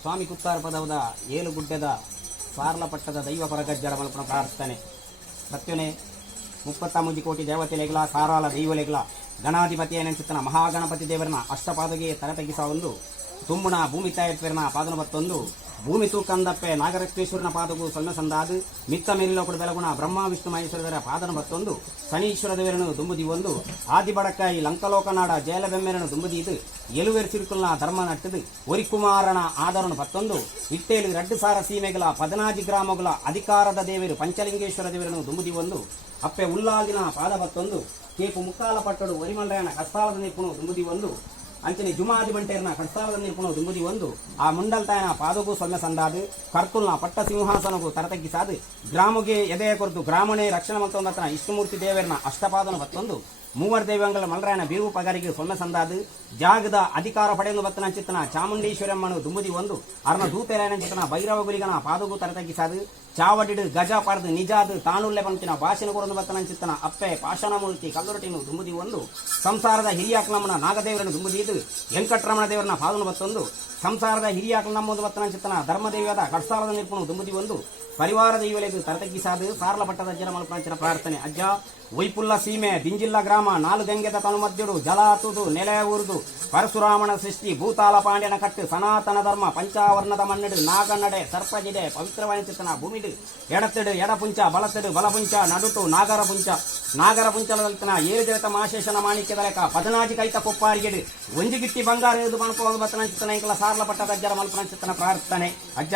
ಸ್ವಾಮಿ ಕುತ್ತಾರ ಪದವದ ಏಳುಗುಡ್ಡದ ಸಾರ್ಲಪಟ್ಟದ ದೈವ ಪರಗಜ್ಜರ ಮಲ್ಪನ ಪ್ರಾರ್ಥನೆ ಪ್ರತ್ಯುನೆ 33 ಕೋಟಿ ದೇವತೆಲೆಗಳ ಸಾರಾಲ ದೈವಲೆಗಳ ಗಣಾಧಿಪತಿಯ ನೆನೆಸಿತನ ಮಹಾಗಣಪತಿ ದೇವರನ ಅಷ್ಟಪಾದಗೆ ತರತೆಗಿಸ ಒಂದು ತುಂಬುಣ ಭೂಮಿ ತಾಯತ್ವೆರನ ಪಾದನ ಬತ್ತೊಂದು ಭೂಮಿ ತೂಕಂದಪ್ಪೆ ನಾಗರತ್ನೇಶ್ವರನ ಪಾದಗೂ ಸೊನ್ನೆ ಸಂದಾದು ಮಿತ್ತ ಮೇಲಿಲೊಕಡು ಬೆಳಗುಣ ಬ್ರಹ್ಮ ವಿಷ್ಣು ಮಹೇಶ್ವರರ ಪಾದನ ಬತ್ತೊಂದು ಶನೀಶ್ವರ ದೇವರನು ದುಂಬುದಿ ಒಂದು ಆದಿಬಡಕಾಯಿ ಲಂಕಲೋಕನಾಡ ಜಯಲಬೆಮ್ಮೆರನು ದುಂಬುದಿ ಇದು ಎಲುವೆರು ಸಿರುಕುಲ್ನ ಧರ್ಮ ನಟ್ಟದು ಒರಿಕುಮಾರನ ಆದರನು ಬತ್ತೊಂದು ಇಟ್ಟೇಲು 2 ಸಾರ ಸೀಮೆಗಳ 14 ಗ್ರಾಮಗಳ ಅಧಿಕಾರದ ದೇವರು ಪಂಚಲಿಂಗೇಶ್ವರ ದೇವರನು ದುಂಬುದಿ ಒಂದು ಅಪ್ಪೆ ಉಲ್ಲಾದಿನ ಪಾದ ಬತ್ತೊಂದು ಕೇಪು ಮುಕ್ಕಾಲ ಪಟ್ಟಡು ಒರಿಮಲ್ರಾಯನ ಕಸ್ತಾಲದ ನಿಪುಣು ದುಂಬುದಿ ಒಂದು ಅಂಚನೆ ಜುಮಾದಿ ಬಂಟೇರ್ನ ಕಡ್ಸಾಲದ ನಿಪುಣ ದುಂಬುದಿ ಒಂದು ಆ ಮುಂಡಲ್ತಾಯನ ಪಾದಗೂ ಸೊನ್ನೆ ಸಂದಾದು ಕರ್ತುಲ್ನ ಪಟ್ಟ ಸಿಂಹಾಸನಗೂ ತರತಗ್ಗಿಸಾದು ಗ್ರಾಮಗೆ ಎದೆಯ ಕೊರತು ಗ್ರಾಮಣೆ ರಕ್ಷಣೆ ಮಂತೊಂದತನ ಇಷ್ಟಮೂರ್ತಿ ದೇವರನ ಅಷ್ಟಪಾದನ ಬತ್ತೊಂದು ಮೂವರ್ ದೇವಂಗಲ ಮಲ್ರಾಯನ ಬೀರು ಪಗಾರಿಗೆ ಸೊನ್ನೆ ಸಂದಾದು ಜಾಗದ ಅಧಿಕಾರ ಪಡೆಯನ್ನು ಬತ್ತನ ಚಿತ್ತನ ಚಾಮುಂಡೇಶ್ವರಮ್ಮನು ದುಂಬುದಿ ಒಂದು ಅರ್ನ ದೂತೆರಾಯನ ಚಿತ್ತನ ಭೈರವ ಗುರಿಗನ ಪಾದಗೂ ತರತಗ್ಗಿಸಾದು ಚಾವಡಿಡು ಗಜ ಪಡೆದು ನಿಜಾದು ತಾನುಲ್ಲೆ ಪಂಚಿನ ಭಾಷಣ ಕೊರೊಂದು ಬತ್ತನ ಚಿತ್ತನ ಅಪ್ಪೆ ಪಾಷಾಣಮೂರ್ತಿ ಕಲ್ಲುರಟಿನು ದುಂಬುದಿ ಒಂದು ಸಂಸಾರದ ಹಿರಿಯಾಕಲಮ್ಮನ ನಾಗದೇವರನ್ನು ದುಂಬುದಿ ಇದು ವೆಂಕಟರಮಣ ದೇವರನ ಪಾದನ ಬತ್ತೊಂದು ಸಂಸಾರದ ಹಿರಿಯಾಕಲಮ್ಮನ ಬತ್ತನ ಚಿತ್ತನ ಧರ್ಮದೇವಿಯಾದ ಕಡ್ಸಾಲದ ನಿಪುಣ ದುಂಬುದಿ ಒಂದು ಪರಿವಾರ ದೈವಲೆದು ತರತಗ್ಗಿಸಾದು ಸಾರ್ಲಪಟ್ಟದ ಜನ ಮಲ್ಪಂಚಿನ ಪ್ರಾರ್ಥನೆ ಅಜ್ಜ ವೈಪುಲ್ಲ ಸೀಮೆ ದಿಂಜಿಲ್ಲ ಗ್ರಾಮ 4 ಗಂಗೆದ ತನುಮದ್ಯುಡು ಜಲ ಹತ್ತುದು ನೆಲೆ ಊರುದು ಪರಶುರಾಮನ ಸೃಷ್ಟಿ ಭೂತಾಲ ಪಾಂಡ್ಯನ ಕಟ್ಟು ಸನಾತನ ಧರ್ಮ ಪಂಚಾವರ್ಣದ ಮಣ್ಣಿಡು ನಾಗನ್ನಡೆ ಸರ್ಪಜಿಡೆ ಪವಿತ್ರವಾಣಿ ಚಿತ್ತನ ಭೂಮಿಡು ಎಡತಿಡು ಎಡಪುಂಚ ಬಲತಿಡು ಬಲಪುಂಚ ನಡುಟು ನಾಗರ ಪುಂಚಲದಲ್ತನ 7 ಜಗತ ಮಾಶೇಷನ ಮಾಣಿಕ್ಯದ ಲೆಕ್ಕ 14 ಕೈತ ಕೊಪ್ಪಾರಿಗೆಡು ಒಂಜಿಗಿಟ್ಟಿ ಬಂಗಾರ ಎದು ಬಣಪೋಗ ಬತ್ತನ ಚಿತ್ತನ ಇಂಕಲ ಸಾರ್ಲಪಟ್ಟದ ಅಜ್ಜರ ಮಲ್ಪನ ಚಿತ್ತನ ಪ್ರಾರ್ಥನೆ ಅಜ್ಜ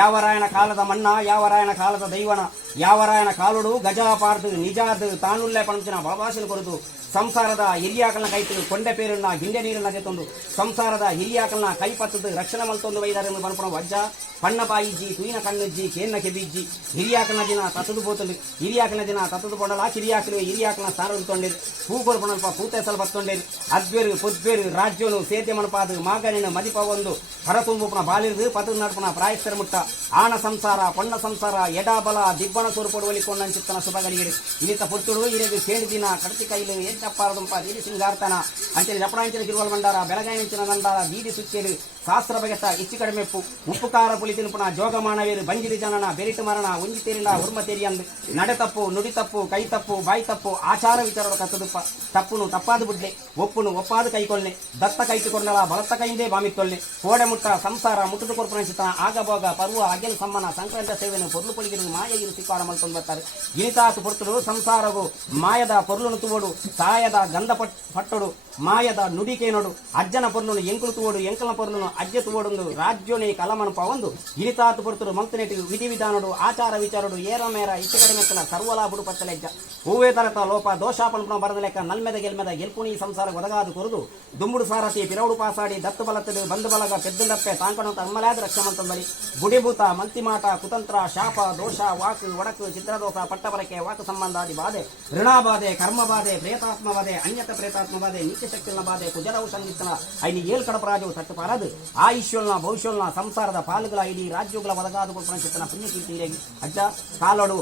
ಯಾವರಾಯನ ಕಾಲದ ಮಣ್ಣ ಯಾವರಾಯನ ಕಾಲದ ದೈವನ ಯಾವರಾಯನ ಕಾಲುಡು ಗಜಾಪಾರ್ದು ನಿಜಾದು ತಾನುಲ್ಲೆ ಪಂಚಿನ ಬಲಭಾಷಣ ಕೊರದು ಸಂಸಾರದ ಹಿರಿಯಾಕಲನ ಕೈತು ಕೊಂಡೆ ಪೇರನ್ನ ಗಿಂಡೆ ನೀರನ್ನ ತೆತ್ತೊಂದು ಸಂಸಾರದ ಹಿರಿಯಾಕಲನ ಕೈಪತ್ತದು ರಕ್ಷಣೆ ಮಲ್ತೊಂದು ವೈದಾರೆಂದು ಬಣಪಣ ವಜ್ಜ ಪಣ್ಣ ಬಾಯಿಜ್ಜಿ ತುಯಿನ ಕಣ್ಣಜ್ಜಿ ಕೇನ್ನ ಕೆಬಿಜ್ಜಿ ಹಿರಿಯಾಕಲನ ದಿನ ತತ್ತದು ಬೋತಲು ಹಿರಿಯಾಕಲನ ದಿನ ತತ್ತದು ಪೊಂಡಲ ಹಿರಿಯಾಕಲು ಹಿರಿಯಾಕಲನ ಸಾರಲು ತೊಂಡೇರು ಹೂಗೋರು ಪಣಲ್ಪ ಪೂತೇಸಲು ಬತ್ತೊಂಡೇರು ಅದ್ವೇರು ಪುದ್ವೇರು ರಾಜ್ಯೋನು ಸೇತೆ ಮಣಪಾದು ಮಾಗನಿನ ಮದಿಪ ಒಂದು ಹೊರತುಂಬುಪನ ಬಾಲಿರ್ದು ಪದ ನಡ್ಪನ ಪ್ರಾಯಸ್ಥರ ಮುಟ್ಟ ಆಣ ಸಂಸಾರ ಪೊಣ್ಣ ಸಂಸಾರ ಎಡಬಲ ದಿಬ್ಬಣ ಸೋರುಪಡು ಒಲಿಕೊಂಡ ಚಿತ್ತನ ಶುಭಗಳಿಗೆ ಇನಿತ ಪುತ್ತುಡು ಇರೆದು ಕೇಳಿ ದಿನ ಕಡತಿ ಕೈಲು ಎಂಟಪ್ಪಾರದುಂಪ ದೀದಿ ಸಿಂಗಾರ್ತನ ಅಂಚನೆ ಜಪಣಾಂಚನ ಕಿರುವಲ್ ಮಂಡಾರ ಬೆಳಗಾಯಿನ ನಂದಾರ ಬೀದಿ ಸುತ್ತೇರು ಶಾಸ್ತ್ರ ಬಗೆತ ಹೆಚ್ಚು ಕಡಿಮೆಪ್ಪು ಉಪ್ಪು ಖಾರ ಪುಳಿ ತಿನ್ಪುನ ಜೋಗ ಮಾನವೇರು ಬಂಜಿರಿ ಜನನ ಬೆರಿಟು ಮರಣ ಒಂಜಿತೇರಿಲ್ಲ ಹುರ್ಮತೇರಿ ಅಂದು ನಡೆ ತಪ್ಪು ನುಡಿ ತಪ್ಪು ಕೈ ತಪ್ಪು ಬಾಯಿ ತಪ್ಪು ಆಚಾರ ವಿಚಾರದ ಕತ್ತದುಪ್ಪ ತಪ್ಪುನು ತಪ್ಪಾದ ಬುಡ್ಲೆ ಒಪ್ಪುನು ಒಪ್ಪಾದ ಕೈಕೊಳ್ಳೆ ದತ್ತ ಕೈತು ಕೊಂಡಲ ಬಲತ್ತ ಕೈಂದೇ ಬಾಮಿತ್ತೊಳ್ಳೆ ಕೋಡೆ ಮುಟ್ಟ ಸಂಸಾರ ಮುಟ್ಟದು ಕೊರ್ಪುನ ಚಿತ್ತ ಆಗಭೋಗ ಪರ್ವ ಅಗೆಲ್ ಸಮ್ಮನ ಸಂಕ್ರಾಂತ ಸೇವೆಯನ್ನು ಪೊರ್ಲು ಪೊಳಿಗಿರು ಮಾಯಗಿರು ಸಿಕ್ಕಾರ ಮಲ್ಕೊಂಡು ಬರ್ತಾರೆ ಇನಿತಾಸು ಪೊರ್ತುಡು ಸಂಸಾರವು ಮಾಯದ ಪೊರ್ಲುನು ತುವಡು ಸಾಯದ ಗಂಧ ಪಟ್ಟೊಡು ಮಾಯದ ನುಡಿಕೆ ನೋಡು ಅಜ್ಜನ ಪೊರ್ಲುನು ಎಂಕುಲು ತುವಡು ಎಂಕಲ ಪೊರ್ಲುನು ಅಜ್ಜ ತುವಡೊಂದು ರಾಜ್ಯೋನಿ ಕಲಮನಪ ಒಂದು ಇನಿತಾತು ಪೊರ್ತುಡು ಮಂಕ್ತನೆಟಿಗೆ ವಿಧಿ ವಿಧಾನಡು ಆಚಾರ ವಿಚಾರಡು ಏರಮೇರ ಇಚ್ಚು ಕಡಿಮೆತ್ತನ ಸರ್ವಲಾ ಬುಡು ಪಚ್ಚಲೆಜ್ಜ ಹೂವೇ ತರತ ಲೋಪ ದೋಷಾಪಲ್ಪನ ಬರದ ಲೆಕ್ಕ ನಲ್ಮೆದ ಗೆಲ್ಮೆದ ಗೆಲ್ಪುಣಿ ಸಂಸಾರ ಒದಗಾದು ಕೊರದು ದುಂಬುಡು ಸಾರಥಿ ಪಿರೌಡು ಪಾಸಾಡಿ ದತ್ತು ಬಲತ್ತದು ಬಂದು ಬಲಗ ಪೆದ್ದುಂಡಪ್ಪೆ ತಾಂಕಣಂತ ಅಮ್ಮಲಾದ ರಕ್ಷಮಂತ ಬಳಿ ಬುಡಿಭೂತ ಮಂತಿಮಾಟ ಕುತಂತ್ರ ಶಾಪ ದೋಷ ವಾಕು ಒಡಕು ಚಿತ್ರದೋಷ ಪಟ್ಟಬರಕೆ ವಾಕು ಸಂಬಂಧಾದಿ ಬಾಧೆ ಋಣಾಬಾಧೆ ಕರ್ಮಬಾಧೆ ಪ್ರೇತಾತ್ಮ ಬಾಧೆ ಅನ್ಯತ ಪ್ರೇತಾತ್ಮ ಬಾಧೆ ನಿತ್ಯ ಶಕ್ತಿನ ಬಾಧೆ ಕುಜರವು ಸಂಗೀತನ ಐನಿ ಏಳು ಕಡಪರಾಜವು ತಟ್ಟುಪಾರದು ಆ ಈಶ್ವಲ್ನ ಭವಿಷ್ಯಲ್ನ ಸಂಸಾರದ ಪಾಲುಗಳ ಇಡೀ ರಾಜ್ಯಗಳ ಒದಗಾದು ಕೊಡ್ಪಣ ಚಿತ್ತನ ಪುಣ್ಯಕೀರ್ತಿಗೆ ಅಜ್ಜ ಕಾಲೊಡು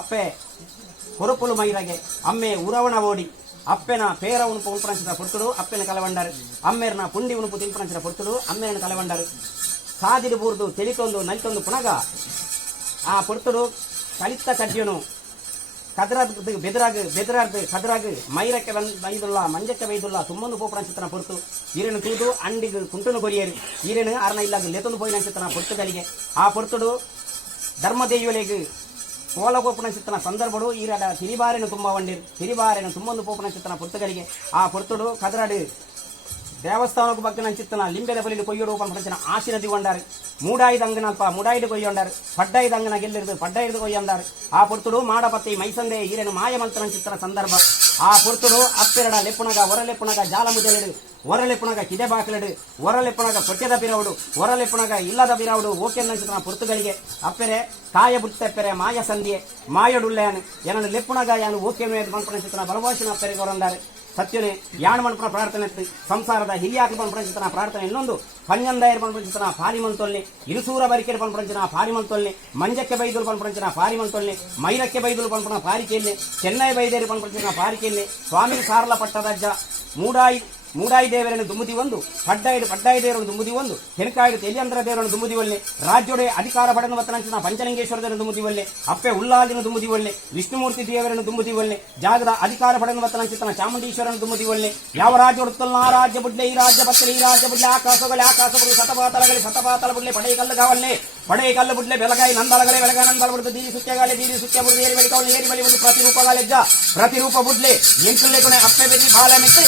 ಅಪ್ಪೆ ಹೊರಪುಲು ಮೈರಗೆ ಅಮ್ಮೆ ಉರವಣ ಓಡಿ ಅಪ್ಪೆನ ಪೇರ ಉಣುಪು ಉಲ್ಪಣಿಸಿದ ಪೊರ್ತುಡು ಅಪ್ಪೆನ ಕಲವಂಡರು ಅಮ್ಮೇರ್ನ ಪುಂಡಿ ಉಣುಪು ತಿಲ್ಪಣಿಸಿದ ಪೊರ್ತುಡು ಅಮ್ಮೇನ ಕಲವಂಡರು ಸಾದಿರು ಬೂರ್ದು ತೆಲಿತೊಂದು ನಲಿತೊಂದು ಪುನಗ ಆ ಪೊರ್ತುಡು ಕಲಿತ ಕಡ್ಡಿಯನು ಕದರಾದ ಬೆದರಾರ್ದು ಕದರಾಗ ಮೈರಕ್ಕೆ ಬೈದುಲ್ಲ ಮಂಜಕ್ಕೆ ಬೈದುಲ್ಲ ತುಂಬೊಂದು ಪೋಪಣ ಚಿತ್ರನ ಪೊರ್ತು ಈರೇನು ತೂದು ಅಂಡಿಗೆ ಕುಂಟುನು ಕೊರಿಯರು ಈರೇನು ಅರ್ನ ಇಲ್ಲಾಗ ಲೆತೊಂದು ಪೋಯಿನ ಚಿತ್ರನ ಪೊರ್ತುಗಳಿಗೆ ಆ ಪೊರ್ತುಡು ಧರ್ಮದೇವಿಯೊಲೆಗೆ ಕೋಲಗೋಪಣ ಚಿತ್ತನ ಸಂದರ್ಭಡು ಈರಡ ತಿರಿಬಾರೆನು ತುಂಬ ಒಂಡಿರು ತಿರಿಬಾರೆನು ತುಂಬೊಂದು ಪೋಪಣ ಚಿತ್ತನ ಪೊರ್ತುಗಳಿಗೆ ಆ ಪೊರ್ತುಡು ಕದರಾಡು ದೇವಸ್ಥಾನಕ್ಕೆ ಬಗ್ಗನ ಚಿತ್ತನ ಲಿಂಬೆದ ಬಲಿ ಕೊಯ್ಯೋಡು ಪಂಚನ ಆಶಿನದಿ ಕೊಂಡಾರು ಮೂಡಾಯಿದ ಅಂಗನಲ್ಪ ಮೂಡಾಯಿದು ಕೊಯ್ಯೊಂಡಾರು ಪಡ್ಡಾಯಿದ ಅಂಗನ ಗೆಲ್ಲಿರಿದು ಪಡ್ಡಾಯಿದು ಕೊಯ್ಯೊಂಡಾರು ಆ ಪುರ್ತುಡು ಮಾಡಪತ್ತಿ ಮೈಸಂದೆ ಈರೇನು ಮಾಯಮಂತ್ರನ ಚಿತ್ತನ ಸಂದರ್ಭ ಆ ಪುರ್ತುಡು ಅಪ್ಪೆರಡ ಲೆಪ್ಪುಣಗ ಹೊರಲೆಪ್ಪುಣಗ ಜಾಲ ಮುಜಲಿಡು ಹೊರಲೆಪ್ಪುಣಗ ಕಿದೆ ಬಾಕಿಲಿಡು ಹೊರಲೆಪ್ಪುಣಗ ಕೊಟ್ಟೆದ ಪಿರವುಡು ಹೊರಲೆಪ್ಪುಣಗ ಇಲ್ಲದ ಪಿರವುಡು ಓಕೆನ್ನ ಚಿತ್ರನ ಪುರ್ತುಗಳಿಗೆ ಅಪ್ಪೆರೆ ಕಾಯ ಬುತ್ತೆಪ್ಪೆರೆ ಮಾಯ ಸಂಧಿಯೆ ಮಾಯಡುಲ್ಲೆಯನು ಏನನ್ನು ಲೆಪ್ಪುಣಗ ಯಾನು ಓಕೆ ಪಂಪನ ಚಿತ್ರನ ಬಲಭಾಷಣ ಅಪ್ಪೆರೆ ಹೊರಂದಾರೆ ಸತ್ಯನೇ ಯಾಣ ಮನ್ಪುನ ಪ್ರಾರ್ಥನೆ ಸಂಸಾರದ ಹಿರಿಯಾಕ ಪಂಪಂಚಿತನ ಪ್ರಾರ್ಥನೆ ಇನ್ನೊಂದು ಪಂಜಂದಾಯರ್ ಪಂಪಂಚಿತನ ಪಾರಿಮಂತೊಲ್ನಿ ಇರುಸೂರ ಬರಿಕೆರೆ ಪಂಪಂಚಿನ ಪಾರಿಮಂತೊಲ್ನಿ ಮಂಜಕ್ಕೆ ಬೈದುಲು ಪಂಪಂಚಿನ ಪಾರಿಮಂತೊಲ್ನಿ ಮೈರಕ್ಕೆ ಬೈದುಲು ಪಂಪನ ಪಾರಿಕೆಯಲ್ಲಿ ಚೆನ್ನೈ ಬೈದೇರಿ ಪಂಪಂಚಿನ ಪಾರಿಕೆಯಲ್ಲಿ ಸ್ವಾಮಿ ಸಾರಲ ಪಟ್ಟದಜ್ಜ ಮೂಡಾಯಿ ದೇವರನ್ನು ದುಮ್ಮುದಿ ಒಂದು ಪಡ್ಡಾಯಿ ದೇವರನ್ನು ದುಮ್ಮುದಿ ಒಂದು ಹೆಣಕಾಯಿಡು ತೆಲಿಯಂದ್ರ ದೇವರನ್ನು ದುಮ್ಮುದಿ ಒಳ್ಳೆ ರಾಜ್ಯೋಡೆ ಅಧಿಕಾರ ಪಡೆದ ಮತ್ತನಂಚಿನ ಪಂಚಲಿಂಗೇಶ್ವರ ದೇವರನ್ನು ದುಮ್ಮುದಿ ಒಳ್ಳೆ ಅಪ್ಪೆ ಉಲ್ಲಾದಿನ ದುಮ್ಮುದಿ ಒಳ್ಳೆ ವಿಷ್ಣುಮೂರ್ತಿ ದೇವರನ್ನು ದುಮ್ಮುದಿ ಒಳ್ಳೆ ಜಾಗದ ಅಧಿಕಾರ ಪಡೆದ ಮತ್ತನಂಚಿತನ ಚಾಮುಂಡೀಶ್ವರನ್ನು ದುಮ್ಮುದಿ ಒಳ್ಳೆ ಯಾವ ರಾಜ್ಯ ಹುಡುತ್ತಲ್ಲ ಆ ರಾಜ್ಯ ಬುಡ್ಲೆ ಈ ರಾಜ್ಯ ಬತ್ತಲೆ ಈ ರಾಜ್ಯ ಬುಡ್ಲೆ ಆಕಾಶಗಳು ಸತಪಾತಲ ಬುಡ್ಲೆ ಪಡೆ ಕಲ್ಲು ಬುಡ್ಲೆ ಬೆಳಗಾಯಿ ನಂದಳಗಳೆ ಬೆಳಗಾಯಿ ನಂದಳ ಬಿಡುದು ದೀದಿ ಸುತ್ಯಗಾಲೆ ದೀದಿ ಸುತ್ಯ ಬುಡ್ದು ಏರಿ ಬಳಿ ಕವಳಿ ಏರಿ ಬಳಿ ಬುಡ್ದು ಪ್ರತಿರೂಪಗಾಲೆಜ್ಜ ಪ್ರತಿರೂಪ ಬುಡ್ಲೆ ಎಂಟುಲ್ಲೆ ಕೊನೆ ಅಪ್ಪೆ ಬೆದಿ ಬಾಲ ಮೆತ್ತೆ